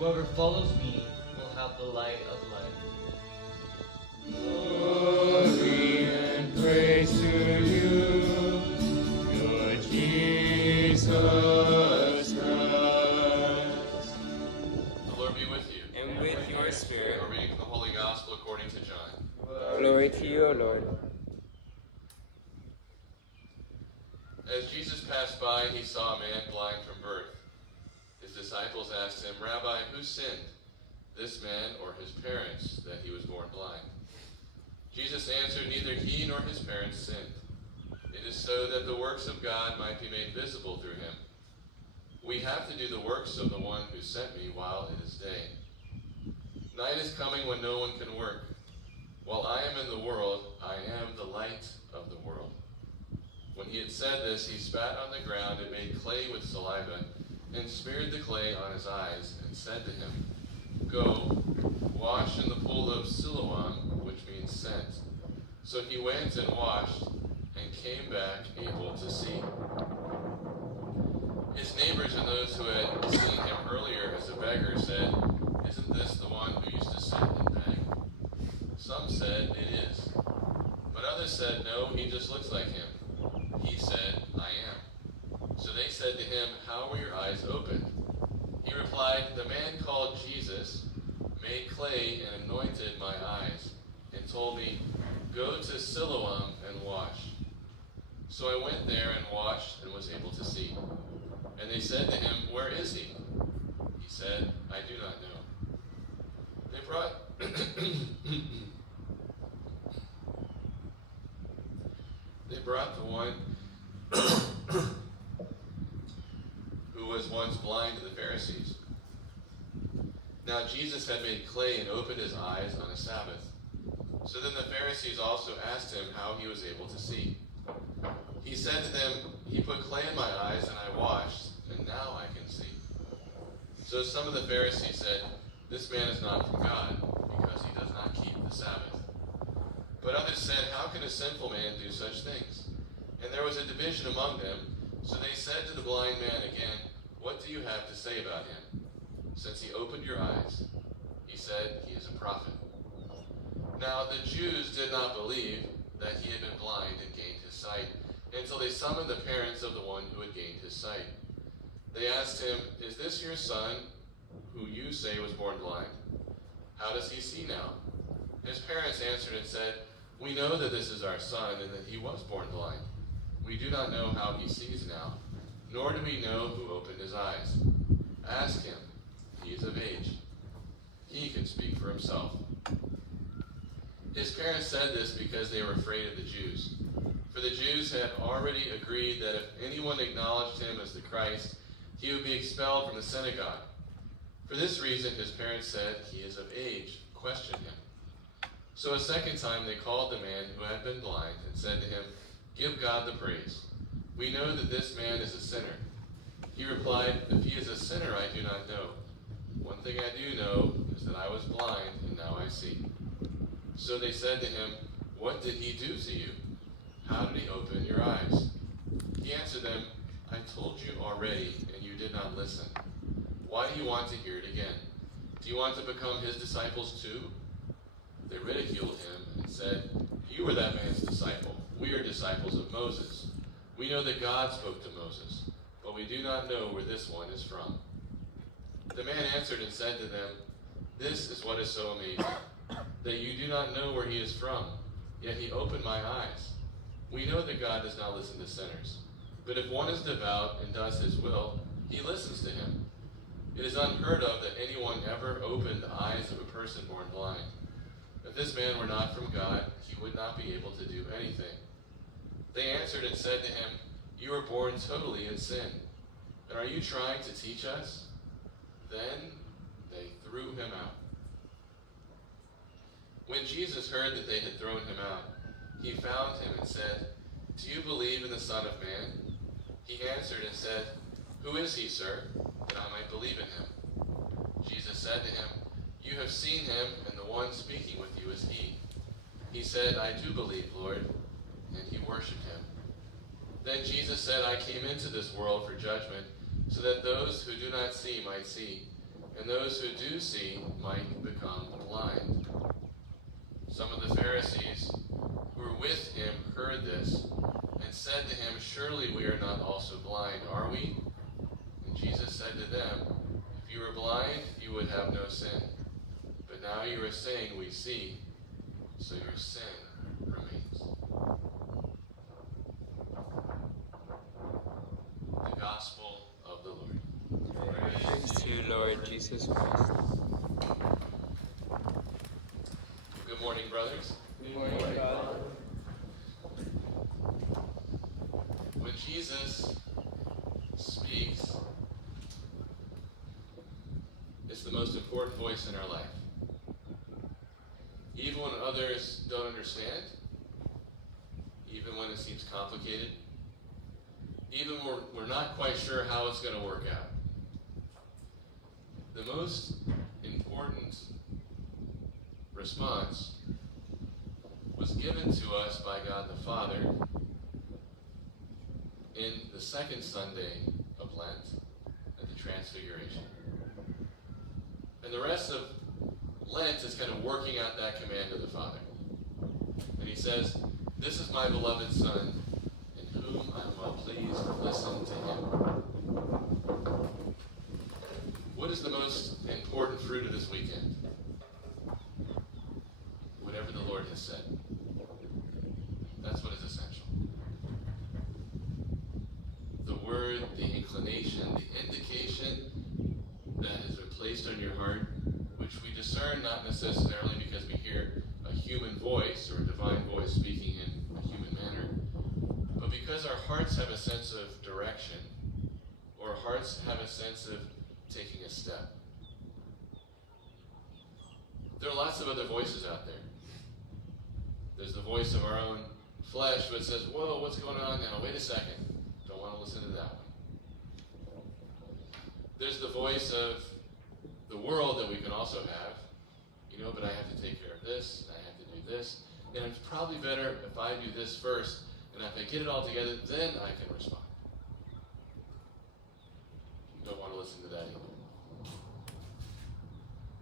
Whoever follows me will have the light of life. Glory and praise to you, Lord Jesus Christ. The Lord be with you. And with your spirit. A reading from the Holy Gospel according to John. Glory to you, O Lord. As Jesus passed by, he saw a man blind from birth. His disciples asked him, Rabbi, who sinned, this man or his parents, that he was born blind? Jesus answered, neither he nor his parents sinned. It is so that the works of God might be made visible through him. We have to do the works of the one who sent me while it is day. Night is coming when no one can work. While I am in the world, I am the light of the world. When he had said this, he spat on the ground and made clay with saliva, and smeared the clay on his eyes, and said to him, Go, wash in the pool of Siloam, which means sent. So he went and washed, and came back able to see. His neighbors and those who had seen him earlier as a beggar said, Isn't this the one who used to sit and beg? Some said, It is. But others said, No, he just looks like him. He said, I am. So they said to him, How were your eyes opened? He replied, The man called Jesus made clay and anointed my eyes, and told me, Go to Siloam and wash. So I went there and washed and was able to see. And they said to him, Where is he? He said, I do not know. They brought the one who was once blind to the Pharisees. Now Jesus had made clay and opened his eyes on a Sabbath. So then the Pharisees also asked him how he was able to see. He said to them, He put clay in my eyes, and I washed, and now I can see. So some of the Pharisees said, This man is not from God, because he does not keep the Sabbath. But others said, How can a sinful man do such things? And there was a division among them. So they said to the blind man again, What do you have to say about him? Since he opened your eyes, he said, He is a prophet. Now the Jews did not believe that he had been blind and gained his sight, until they summoned the parents of the one who had gained his sight. They asked him, Is this your son, who you say was born blind? How does he see now? His parents answered and said, We know that this is our son, and that he was born blind. We do not know how he sees now, nor do we know who opened his eyes. Ask him. He is of age. He can speak for himself. His parents said this because they were afraid of the Jews. For the Jews had already agreed that if anyone acknowledged him as the Christ, he would be expelled from the synagogue. For this reason, his parents said, He is of age. Question him. So a second time they called the man who had been blind and said to him, Give God the praise. We know that this man is a sinner. He replied, If he is a sinner, I do not know. One thing I do know is that I was blind, and now I see. So they said to him, What did he do to you? How did he open your eyes? He answered them, I told you already, and you did not listen. Why do you want to hear it again? Do you want to become his disciples too? They ridiculed him and said, You were that man's disciple. We are disciples of Moses. We know that God spoke to Moses, but we do not know where this one is from. The man answered and said to them, This is what is so amazing, that you do not know where he is from, yet he opened my eyes. We know that God does not listen to sinners, but if one is devout and does his will, he listens to him. It is unheard of that anyone ever opened the eyes of a person born blind. If this man were not from God, he would not be able to do anything. They answered and said to him, You were born totally in sin, and are you trying to teach us? Then they threw him out. When Jesus heard that they had thrown him out, he found him and said, Do you believe in the Son of Man? He answered and said, Who is he, sir, that I might believe in him? Jesus said to him, You have seen him, and the one speaking with you is he. He said, I do believe, Lord, and he worshipped him. Then Jesus said, I came into this world for judgment, so that those who do not see might see, and those who do see might become blind. Some of the Pharisees who were with him heard this and said to him, "Surely we are not also blind, are we?" And Jesus said to them, "If you were blind, you would have no sin. But now you are saying, 'We see,' so your sin remains." The Gospel of the Lord. Praise to you, Lord Jesus Christ. Good morning, brothers. Good morning, Father. When Jesus speaks, it's the most important voice in our life. Even when others don't understand, even when it seems complicated, even when we're not quite sure how it's going to work out. The most important response was given to us by God the Father in the second Sunday of Lent at the Transfiguration. And the rest of Lent is kind of working out that command of the Father. And he says, "This is my beloved Son, in whom I am well pleased. Listen to him." What is the most important fruit of this weekend? Whatever the Lord has said. That's what is essential. The word, the inclination, the indication that has been placed on your heart, which we discern not necessarily because we hear a human voice or a divine voice speaking in a human manner, but because our hearts have a sense of direction, or our hearts have a sense of taking a step. There are lots of other voices out there. There's the voice of our own flesh that says, "Whoa, what's going on now? Wait a second. Don't want to listen to that one." There's the voice of the world that we can also have. But I have to take care of this, and I have to do this, and it's probably better if I do this first, and if I get it all together, then I can respond. You don't want to listen to that either.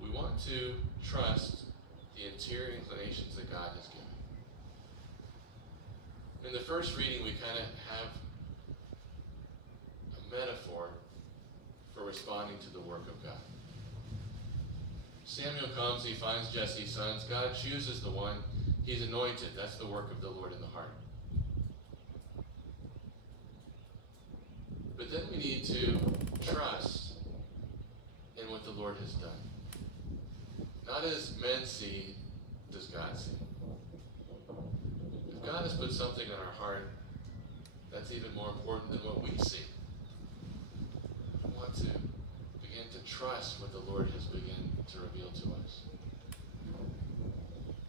We want to trust the interior inclinations that God has given. In the first reading, we kind of have a metaphor for responding to the work of God. Samuel comes, he finds Jesse's sons. God chooses the one he's anointed. That's the work of the Lord in the heart. But then we need to trust in what the Lord has done. Not as men see, does God see. If God has put something on our heart, that's even more important than what we see. We want to begin to trust what the Lord has begun to reveal to us.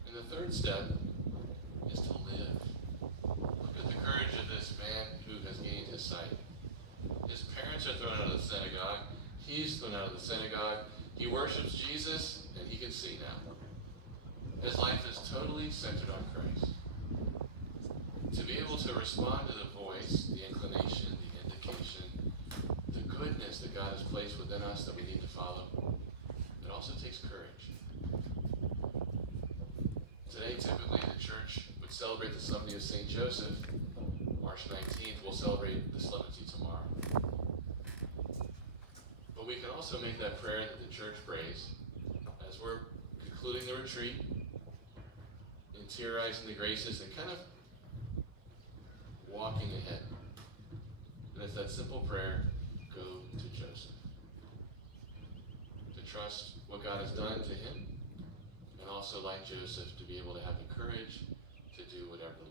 And the third step is to live. Look at the courage of this man who has gained his sight. His parents are thrown out of the synagogue. He's thrown out of the synagogue. He worships Jesus, and he can see now. His life is totally centered on Christ. To be able to respond to the voice, the inclination, the indication, the goodness that God has placed within us that we need to follow, it also takes courage. Today, typically, the church would celebrate the solemnity of St. Joseph. March 19th, we'll celebrate the solemnity tomorrow. But we can also make that prayer that the church prays as we're concluding the retreat, interiorizing the graces, and kind of walking ahead. And it's that simple prayer, go to Joseph. To trust what God has done to him, and also, like Joseph, to be able to have the courage to do whatever the